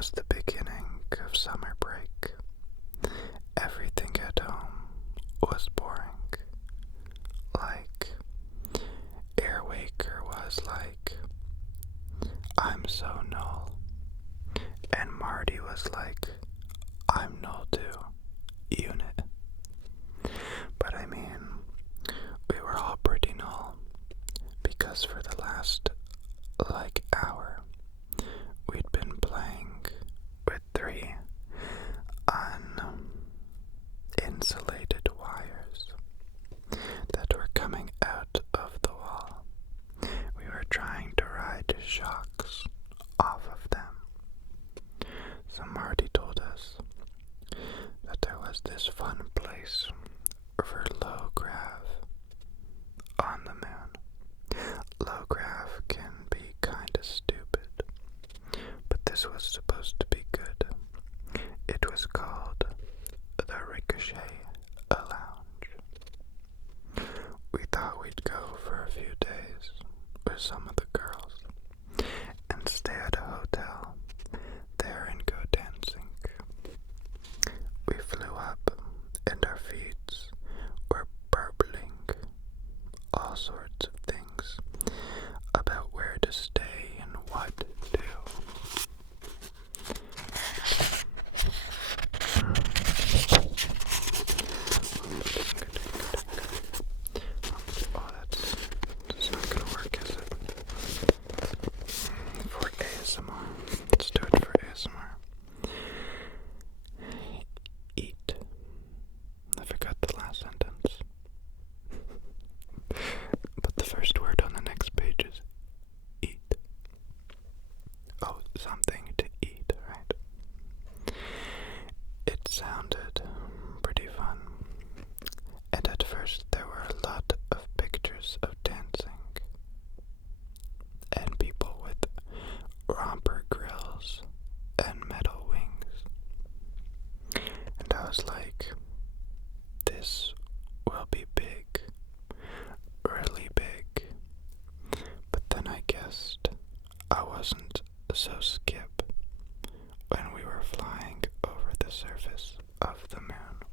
was the beginning of summer break. Everything at home was boring. Like, Airwaker was like, I'm so null. And Marty was like, I'm null too, unit. But I mean, we were all pretty null, because for the last, hour, we'd been playing with 3 uninsulated wires that were coming out of the wall. We were trying to ride shocks off of them. So Marty told us that there was this fun place for low grav on the moon. Low grav can be kinda stupid, but this was supposed to be good. It was called the Ricochet Lounge. We thought we'd go for a few days with some of the girls and stay at a hotel there and go dancing. We flew up and our feet were burbling all sorts of things about where to stay and what to do. Oh, that's not gonna work, is it? For ASMR. Let's do it for ASMR. Eat. I forgot the last sentence. But the first word on the next page is eat. Oh, something to eat, right? It sounded pretty fun. And at first there were a lot of pictures of dancing. And people with romper grills and metal wings. And I was like, this will be big. Really big. But then I guessed I wasn't so skip when we were flying over the surface of the moon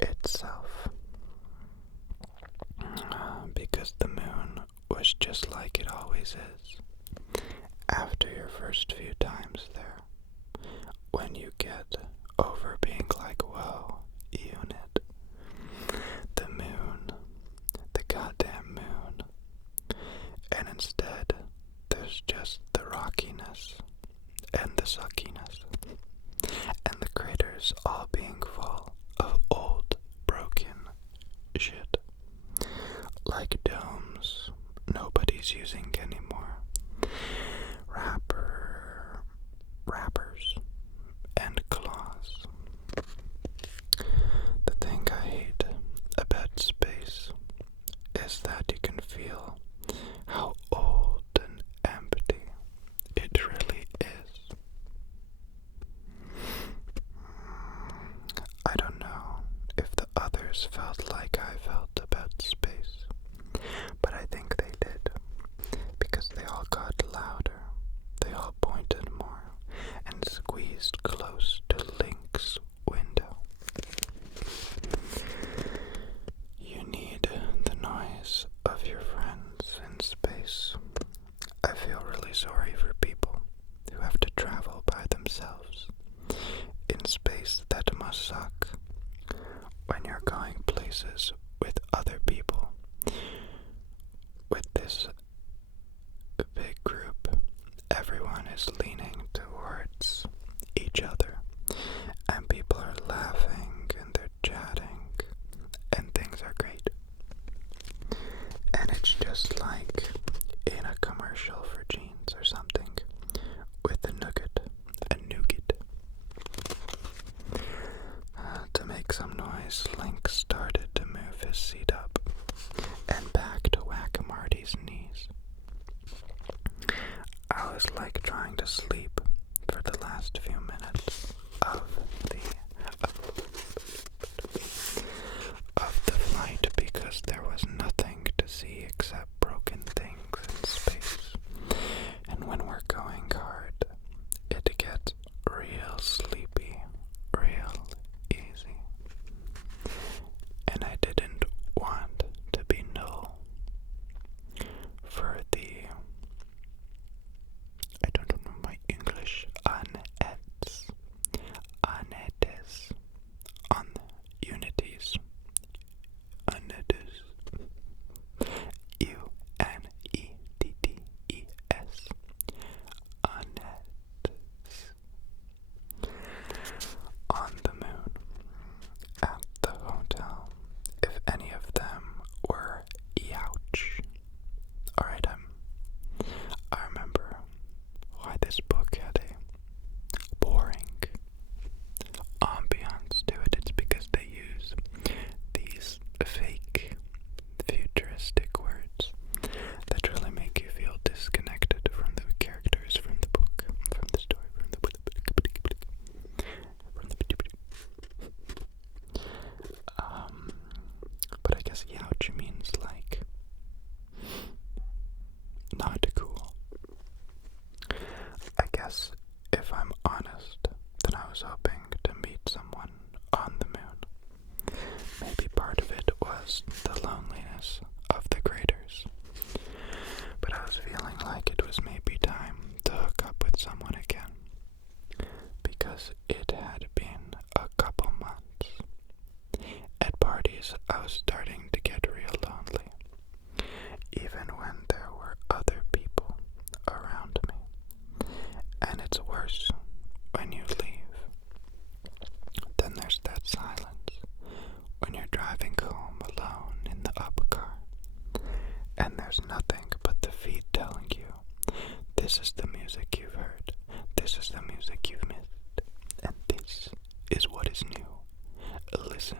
itself. Because the moon was just like it always is. After your first few times there, when you get over being like, whoa, unit, the moon, the goddamn moon, and instead there's just the rockiness and the suckiness and the craters all being full of old broken shit, like domes nobody's using anymore, wrappers and claws. The thing I hate about space is that you can feel how old and empty it really is. I don't know if the others felt like I felt about space, but I think they did, because they all got louder, they all pointed more, and squeezed close to Link's window. You need the noise of your friends in space. I feel really sorry for people who have to travel by themselves in space. That must suck when you're going places with other people. With this big group, everyone is leaning towards each other, and people are laughing and they're chatting, and things are great. And it's just like in a commercial for jeans or something, with a nougat. To make some noise, Link started to move his seat up and back to whack Marty's knees. I was like trying to sleep I was starting to get real lonely, even when there were other people around me. And it's worse when you leave. Then there's that silence when you're driving home alone in the up car, and there's nothing but the feed telling you, this is the music you've heard, this is the music you've missed, and this is what is new. Listen.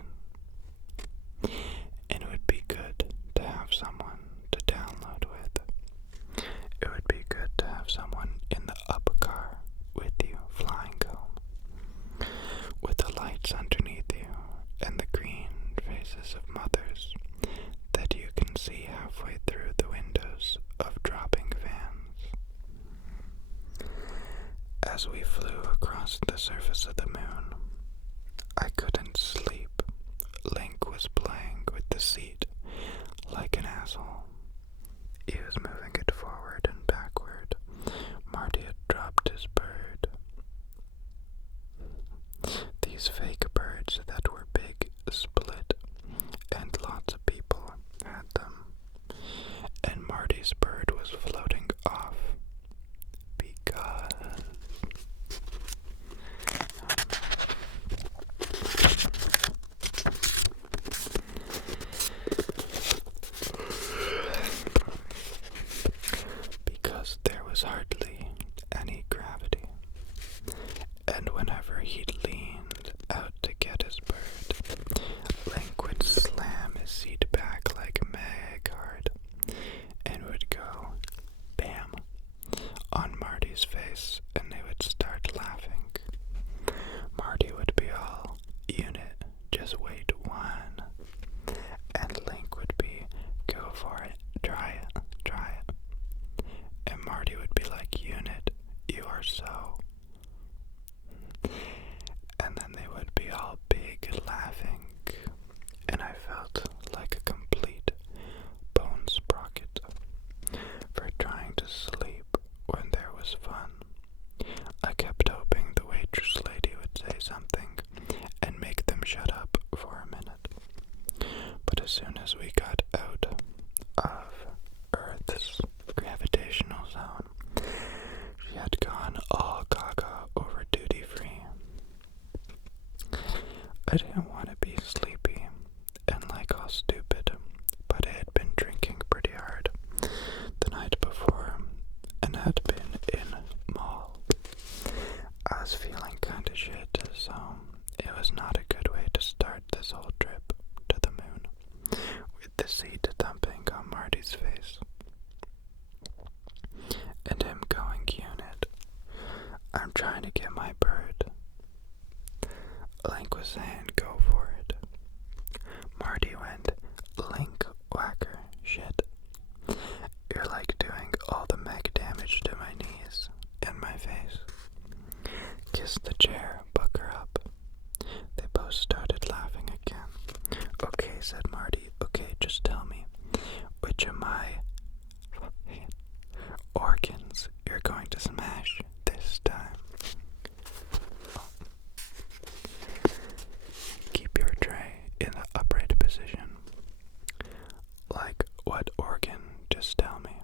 And it would be good to have someone to download with. It would be good to have someone in the up car with you flying home, with the lights underneath you and the green faces of mothers that you can see halfway through the windows of dropping vans. As we flew across the surface of the moon, I couldn't sleep. Link was playing with the seat like an asshole. He was moving it forward and backward. Marty had dropped his bird. These fake birds that were big split, and lots of people had them. And Marty's bird was floating off because there was hardly any gravity. And whenever he leaned out to get his bird, Link would slam his seat back like mag hard and would go bam on Marty's face, and they would start laughing. Marty would be all, unit, just wait one. And Link would be, go for it, try it, try it. And Marty would be like, unit, you are so. And then they would be all big laughing, and I felt like a complete bone sprocket for trying to sleep when there was fun. I kept hoping the waitress lady would say something and make them shut up for a minute. But as soon as we got out of Earth's gravitational zone, she had gone all gaga over duty free. I didn't want to be sleepy and like all stupid, but I had been drinking pretty hard the night before and had been in mall. I was feeling kinda shit, so it was not a good way to start this whole trip to the moon, with the seat thumping on Marty's face and him going, unit, I'm trying to get my bird. Link was saying, go for it. Marty went, Link whacker, shit. You're like doing all the mech damage to my knees and my face. Kiss the chair, buck her up. They both started laughing again. Okay, said Marty, okay, just tell me, which of my organs you're going to smash this time. Keep your tray in the upright position. Like, what organ? Just tell me.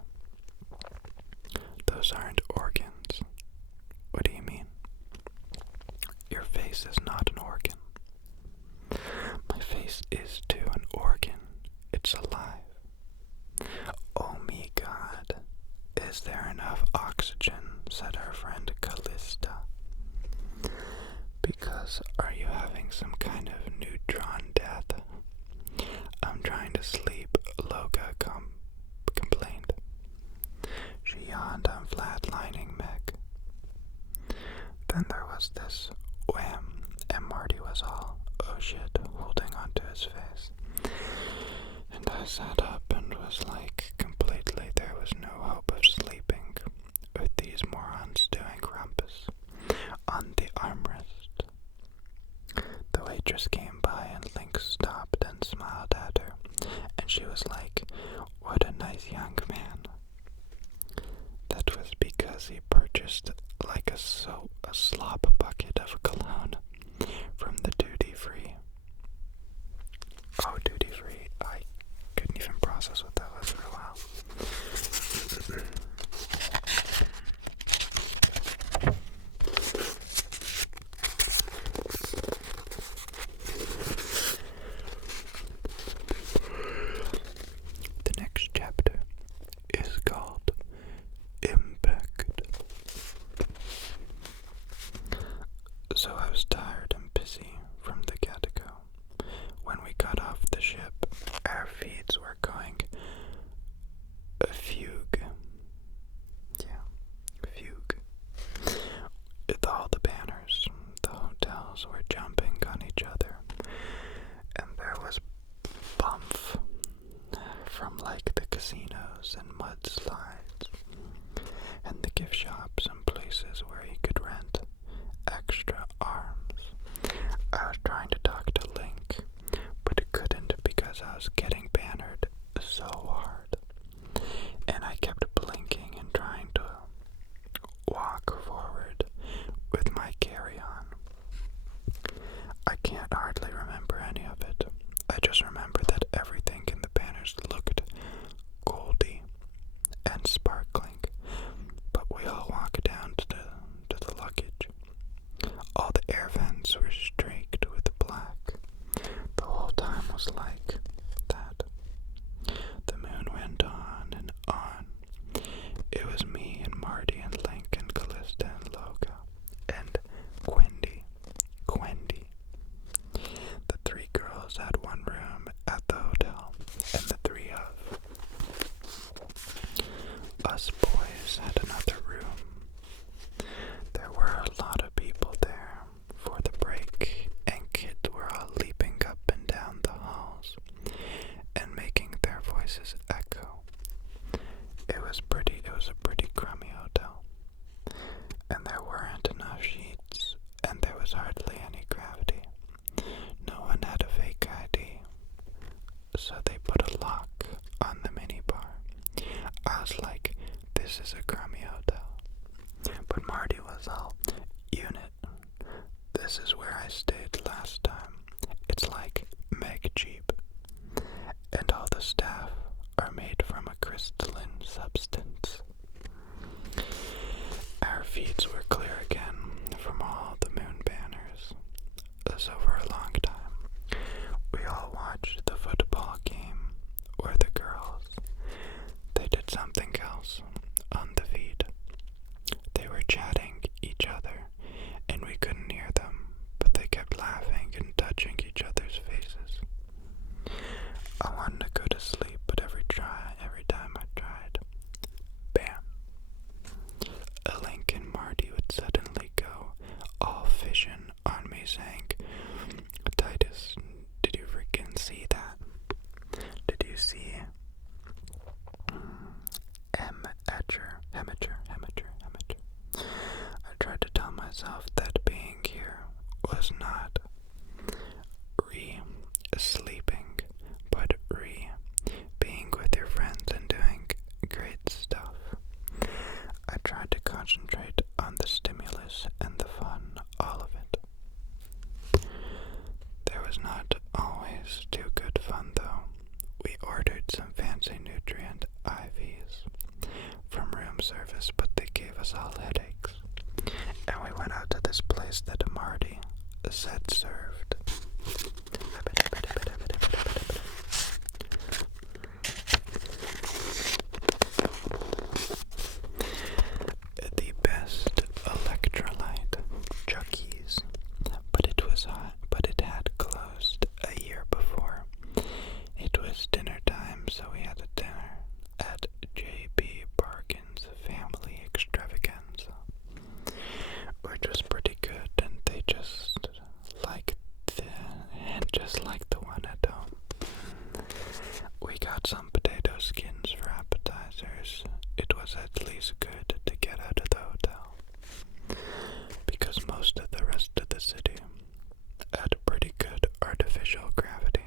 Those aren't organs. What do you mean? Your face is not an organ. My face is too an organ. It's alive. Oh me God. Is there enough oxygen? Said our friend Callista. Because are you having some kind of neutron death? I'm trying to sleep, Loga complained. She yawned on flatlining Meg. Then there was this wham, and Marty was all, oh shit, holding onto his face. And I sat up and was like, completely, there was no hope of sleeping with these morons doing rumpus on the armrest. The waitress came by and Link stopped and smiled at her, and she was like, what a nice young man. That was because he purchased like a slop bucket of cologne from the duty free. Oh, duty girls were jumping on each other, and there was bump from like the casinos and mudslides and the gift shops and places where you could rent extra arms. I was trying to talk to Link, but I couldn't because I was getting bannered so hard, and I kept blinking and trying to walk forward with my carry-on. I can't hardly remember any of it. I just remember that everything in the banners looked goldy and sparkling, but we all walked down to the luggage. All the air vents were streaked with black. The whole time was like that. The moon went on and on. It was me and Marty and Link and Callista and Loga and Quendy. The three girls had one room at the hotel, and the three of us boys had another room. There were a lot of people there for the break, and kids were all leaping up and down the halls and making their voices echo. It was a pretty crummy hotel, and there weren't enough sheets, and there was hardly any gravity. No one had a fake ID, so they put a lock on the minibar. I was like, this is a crummy hotel. But Marty was all, unit, this is where I stayed last time. It's like meg cheap, and all the staff are made from a crystalline substance. Our feeds were clear again from all the moon banners. So for a long time, we all watched the football game where the girls, they did something else on the feed. They were chatting each other, and we couldn't hear them, but they kept laughing and touching each other's faces. I wanted to go to sleep, but every time I tried, bam! Link and Marty would suddenly go all fission on me, saying, Titus, did you freaking see that? Did you see Hemature. I tried to tell myself that being here was not sleeping, but being with your friends and doing great stuff. I tried to concentrate on the stimulus and the fun, all of it. There was not always too good fun, though. We ordered some fancy nutrient IVs from room service, but they gave us all headaches. And we went out to this place that Marty said served. The best electrolyte Chuckies, but it had closed a year before. It was dinner time, so we had a dinner at J.B. Bargain's Family Extravaganza, which was pretty good, and they just like the one at home. We got some potato skins for appetizers. It was at least good to get out of the hotel, because most of the rest of the city had pretty good artificial gravity.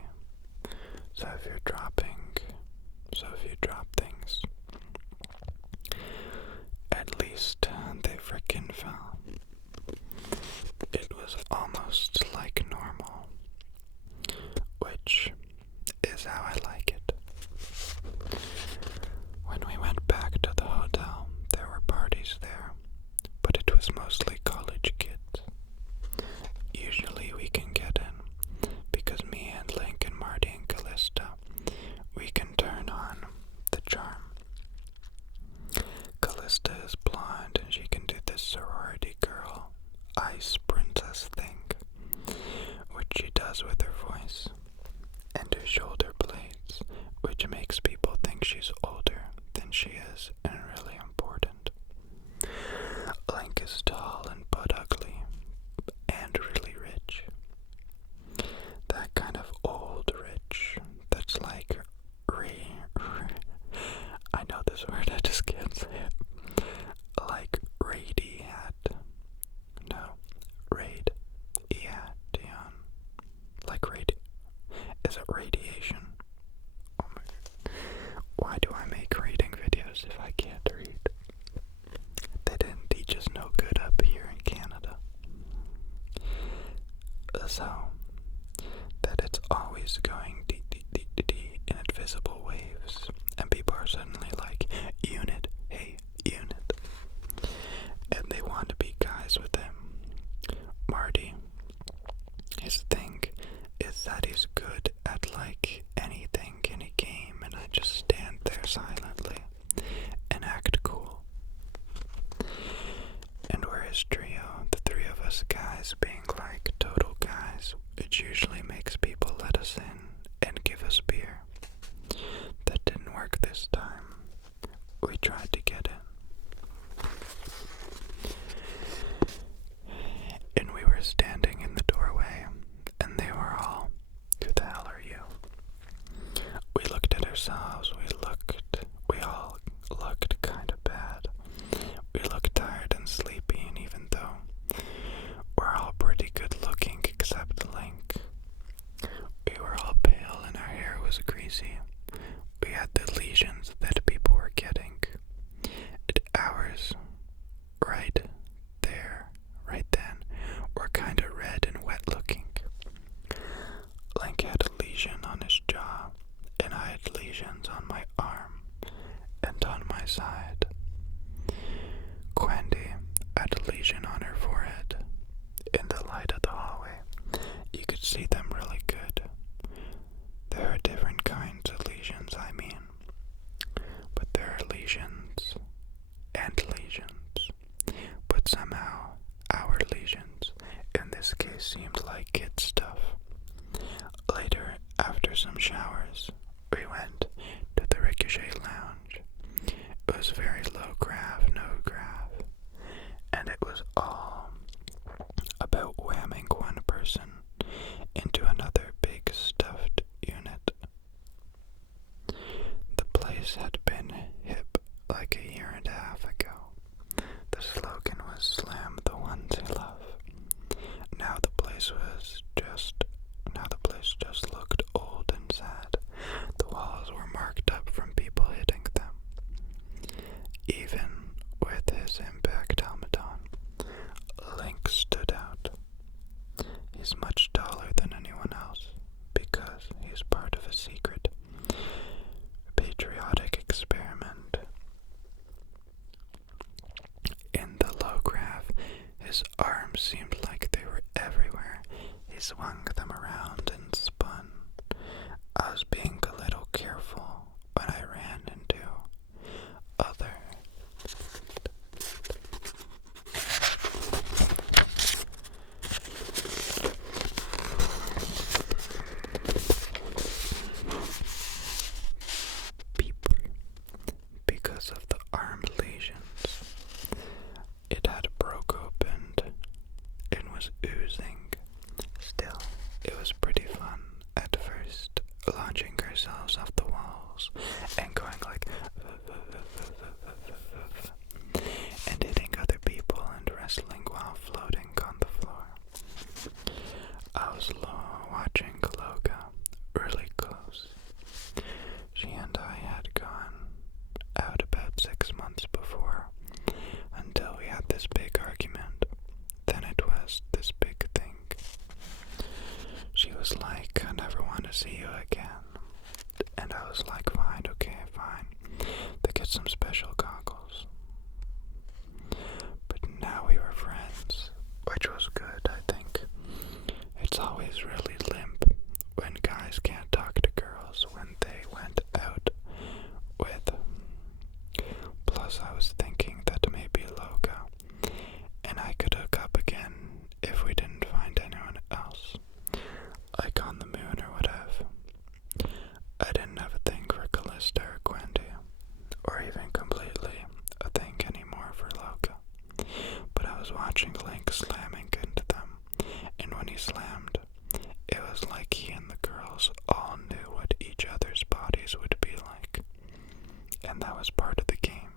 So if you drop things, at least they frickin' fell. It was almost like normal, which is how I like it. When we went back to the hotel, there were parties there, but it was mostly college kids. Usually we can get in, because me and Link and Marty and Callista, we can turn on the charm. Callista is blonde and she can do this sorority girl ice princess thing, which she does with her voice, and her shoulder blades, which makes people think she's older than she is and really important. Link is tall and but ugly, and really rich. Is it radiation? Oh my god. Why do I make reading videos if I can't read? They didn't teach us no good up here in Canada. So, that it's always going in invisible waves, and people are suddenly like, unit, hey, unit. And they want to be guys with him. Marty, his thing is that he's good at like anything in a game, and I just stand there silently and act cool. And we're his trio, the three of us guys being like total guys, it usually makes people let us in and give us beer. That didn't work this time. We tried to get in. And we were standing in the doorway, and they were all, who the hell are you? We looked at ourselves, we all looked kind of bad. We looked tired and sleepy, and even though we're all pretty good looking except Link, we were all pale and our hair was greasy. We had the lesions that people were getting. Ours, right there, right then, were kind of red and wet looking. Link had a lesion on his jaw, and I had lesions on my arm and on my side. Quendy had a lesion on her forehead. In the light of the hallway, you could see them really good. There are different kinds of lesions, I mean. But there are lesions and lesions. But somehow, our lesions, in this case, seemed like kid stuff. Later, after some showers, we went to the Ricochet Lounge. It was very low grav, no grav, and it was all about whamming one person into another big stuffed unit. The place had been hip like a year and a half ago. The slogan was "Slam the ones you love." Now the place just looked old and sad. The walls were marked up from people hitting them. Even with his impact helmet on, Link stood out. He's much taller than anyone else because he's part of a secret patriotic experiment. In the low grav, his arms seemed like they were everywhere. He swung them around and spun. I was being a little careful when I ran into other people because of the arm lesions. It had broke open and was oozing. Still, it was pretty fun at first, launching ourselves off the walls and going like and hitting other people and wrestling while floating on the floor. I was watching Loga really close. She and I had gone out about 6 months before, until we had this big argument. Then it was this big thing. She was like, "I never want to see you again." And I was like, "Fine, okay, fine." They get some special goggles. But now we were friends, which was good, I think. It's always really limp when guys can't talk to girls when they went out with. Plus, I was thinking that maybe Loga and I could hook up again if we didn't find anyone else, like on the moon or whatever. I didn't have a thing for Callista or Gwendy, or even completely a thing anymore for Loga. But I was watching Link slamming into them, and when he slammed, it was like he and the girls all knew what each other's bodies would be like, and that was part of the game.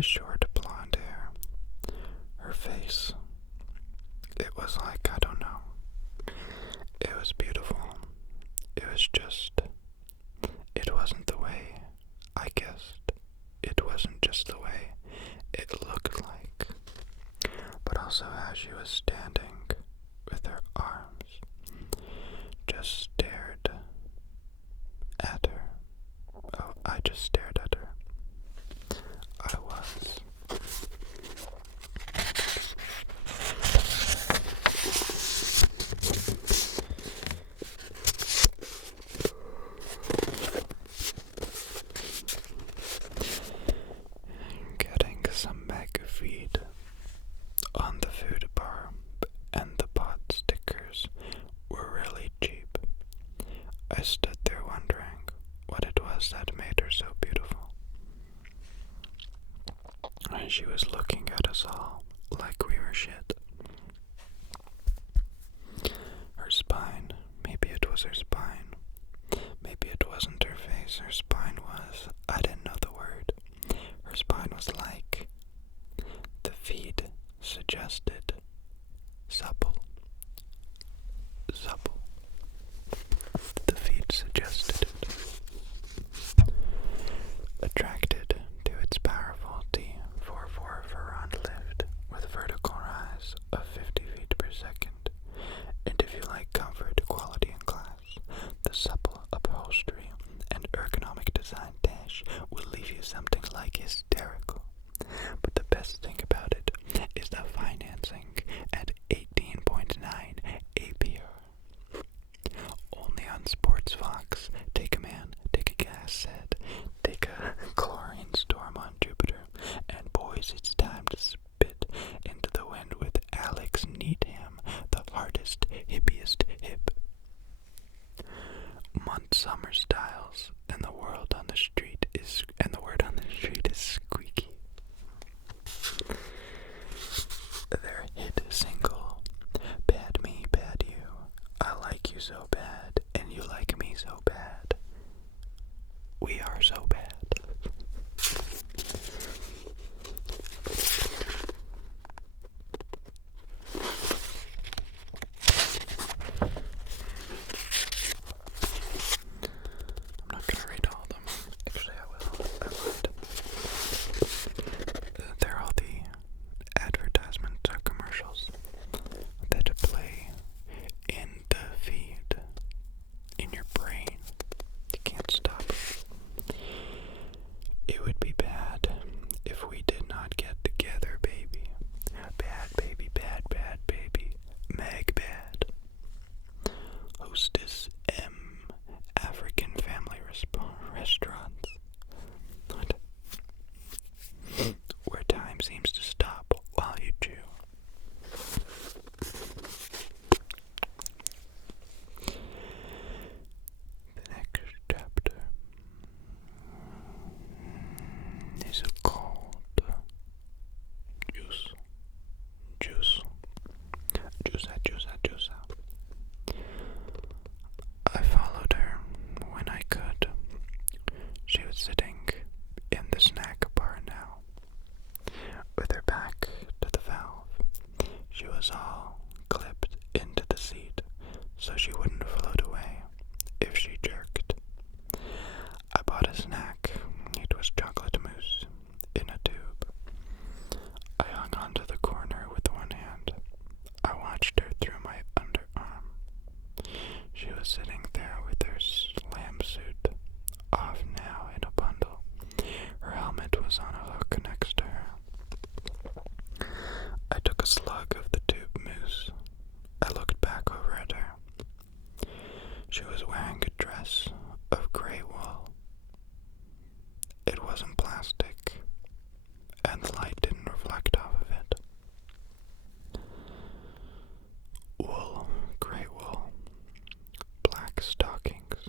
the short blonde hair. Her face, it was like, I don't know. It was beautiful. It was just, it wasn't the way I guessed. It wasn't just the way it looked like, but also how she was standing with her arms, just stared at her. Oh, I just stared at her. I was. Getting some mega feed on the food bar, and the pot stickers were really cheap. I stood there wondering what it was that made her so beautiful. And she was looking at us all like we were shit. Her spine, maybe it was her spine. Maybe it wasn't her face, her spine was. I didn't know the word. Her spine was like, the feed suggested, supple. Supple. The feed suggested it. Attracted to its powerful T44 Ferrand lift with vertical rise of 50 feet per second. And if you like comfort, quality, and class, the supple upholstery and ergonomic design dash will leave you something like hysterical. But the best thing about it is the financing at 18.9 APR. Only on Sports Fox. Take a man, take a gas set, take a chlorine storm on Jupiter, and boys, it's time to spit into the wind with Alex Needham, the hardest, hippiest hip. Month summer styles, and the word on the street is squeaky. Their hit single, Bad Me, Bad You, I Like You So Bad, and You Like Me So Bad. We are so bad. I'm not gonna read all of them. Actually, I will. I lied. They're all the advertisements or commercials that play in the feed, in your brain. You can't stop. It would be bad if we did not get together, baby. Bad baby, bad, bad baby. Meg bad. Hostess M. African Family Restaurants. What? Where time seems to stop while you chew. The next chapter is called Juice. I followed her when I could. She was sitting in the snack bar now, with her back to the valve. She was all clipped into the seat so she wouldn't float away if she jerked. I bought a snack. It was chocolate mousse in a tube. I hung onto the corner with one hand. I watched her through my underarm. She was sitting there with her slam suit off now in a bundle. Her helmet was on a hook next to her. I took a slug of the tube mousse. I looked back over at her. She was wearing a dress of gray wool. It wasn't plastic, and the light didn't reflect off of it. Wool, gray wool, black stockings.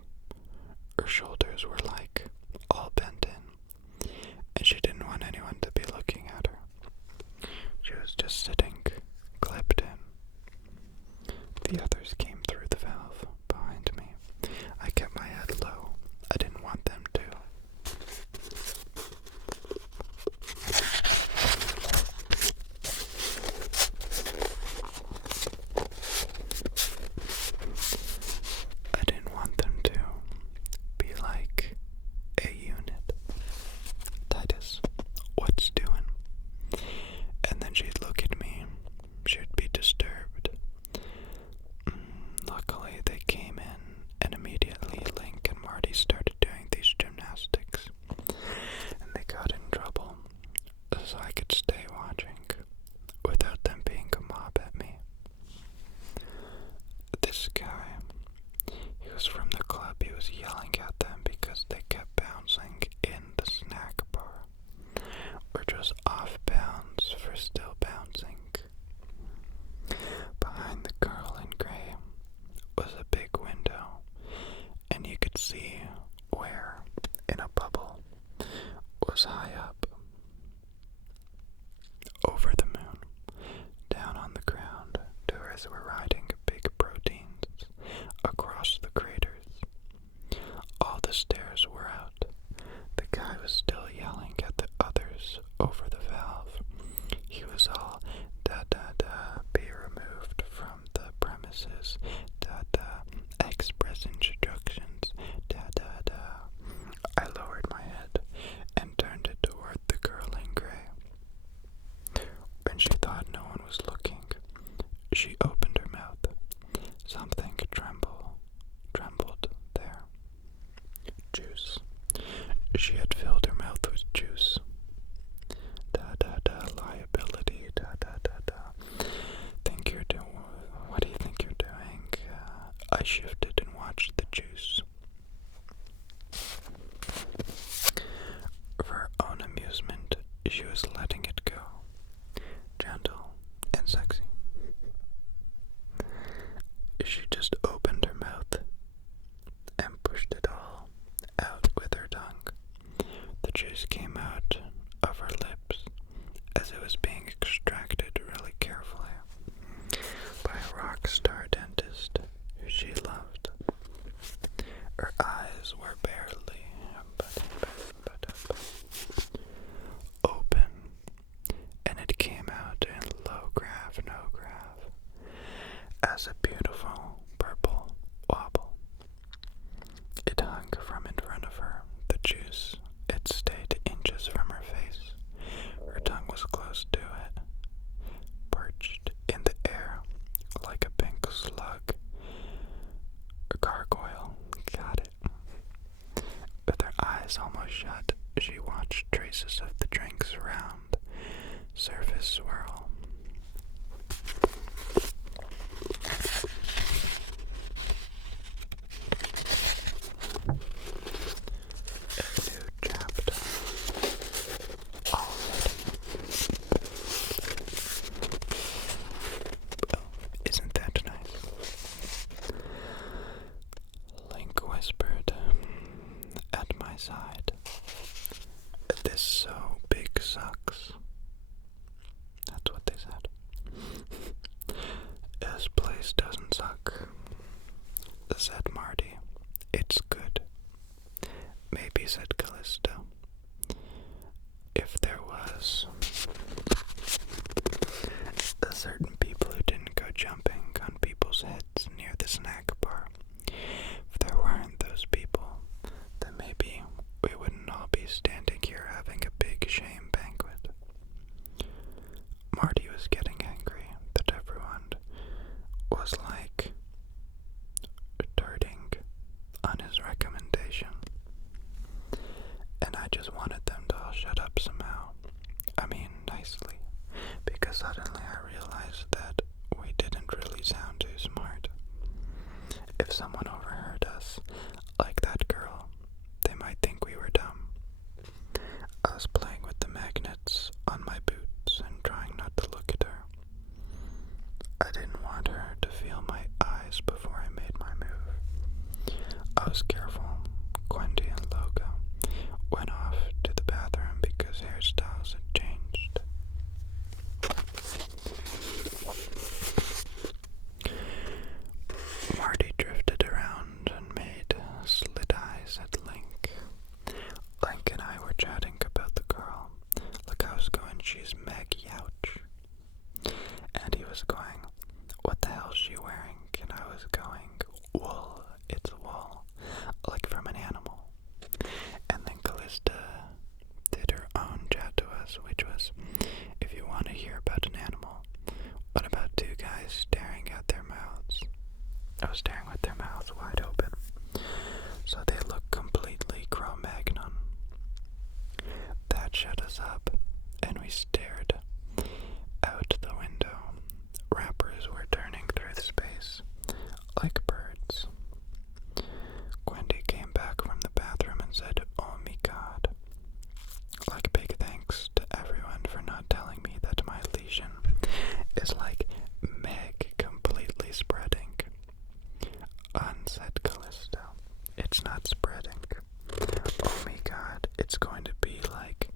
Her shoulders were like all bent in, and she didn't want anyone to be looking at her. She was just sitting, clipped in. The others came through the valve behind me. I kept my head low. I didn't want them to. high up, over the moon, down on the ground, tourists were riding big proteins across the craters. All the stairs were out. The guy was still yelling at the others over the valve. He was all, da da da, be removed from the premises, da da, express instructions, da da da. I lowered my head and turned it toward the girl in gray. When she thought no one was looking, she opened her mouth. Something trembled there. Juice. She had filled her mouth with juice. Da da da, liability, da da da da. What do you think you're doing? I shifted and watched the juice. For her own amusement, she was letting it go. Gentle and sexy. She just opened her mouth and pushed it all out with her tongue. The juice came out of her lips as it was being extracted really carefully by a rock star dentist who she loved. Her eyes were barely open, and it came out in low graph, no graph, as a beautiful purple wobble. It hung from in front of her, the juice. It stayed inches from her face. Her tongue was close to it, perched in the air like a pink slug. A gargoyle. Got it. With her eyes almost shut, she watched traces of the drink's round surface swirl. A new chapter already. Oh, isn't that nice? Link whispered at my side. This so big sucks. That's what they said. This place doesn't suck, said Marty. It's good. Maybe, said Callisto. If there was certain people who didn't go jumping on people's heads near the snack bar, if there weren't those people, then maybe we wouldn't all be standing here having a big shame banquet. Marty was getting angry that everyone was like retorting on his recommendation, and I just wanted them to all shut up somehow. I mean, nicely, because suddenly I realized that we didn't really sound too smart. If someone overheard us, like that girl, they might think we were dumb. I was playing with the magnets on my boots and trying not to look at her. I didn't want her to feel my eyes before I made my move. I was careful. Quendy and Logo went off to the bathroom because hairstyles had changed. Marty drifted around and made slit eyes at Link. Link and I were chatting about the girl. Look, I was going, she's Meg Youch. And he was going, what the hell's she wearing? And I was going, wool, it's wool, like from an animal. And then Callista did her own chat to us, which was, if you want to hear about an animal, what about two guys staring at their mouths? I was staring with their mouths wide open, so they looked completely Cro-Magnon. That shut us up, and we stared out the window. Rappers were turning through the space, like birds. Gwendy came back from the bathroom and said, oh my god. Like, big thanks to everyone for not telling me that my lesion is like Meg completely spreading. Unsaid Callisto. It's not spreading. Oh my god, it's going to be like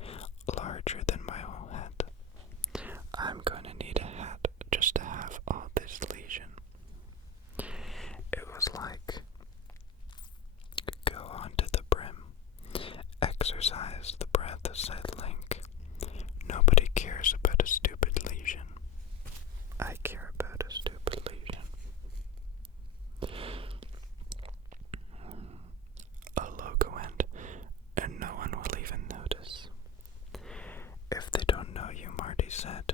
breath said Link. Nobody cares about a stupid lesion. I care about a stupid lesion. A logo end, and no one will even notice. If they don't know you, Marty said,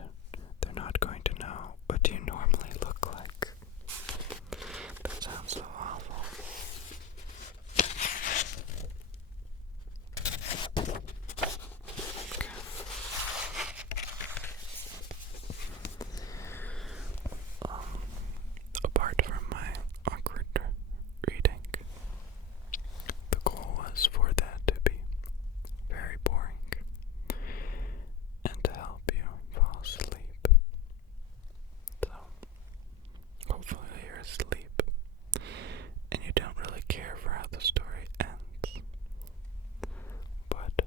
they're not going to know what you normally look like. That sounds so awful. Apart from my awkward reading, the goal was for that to be very boring and to help you fall asleep. So, hopefully you're asleep and you don't really care for how the story ends. But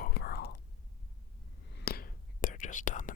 overall, they're just on the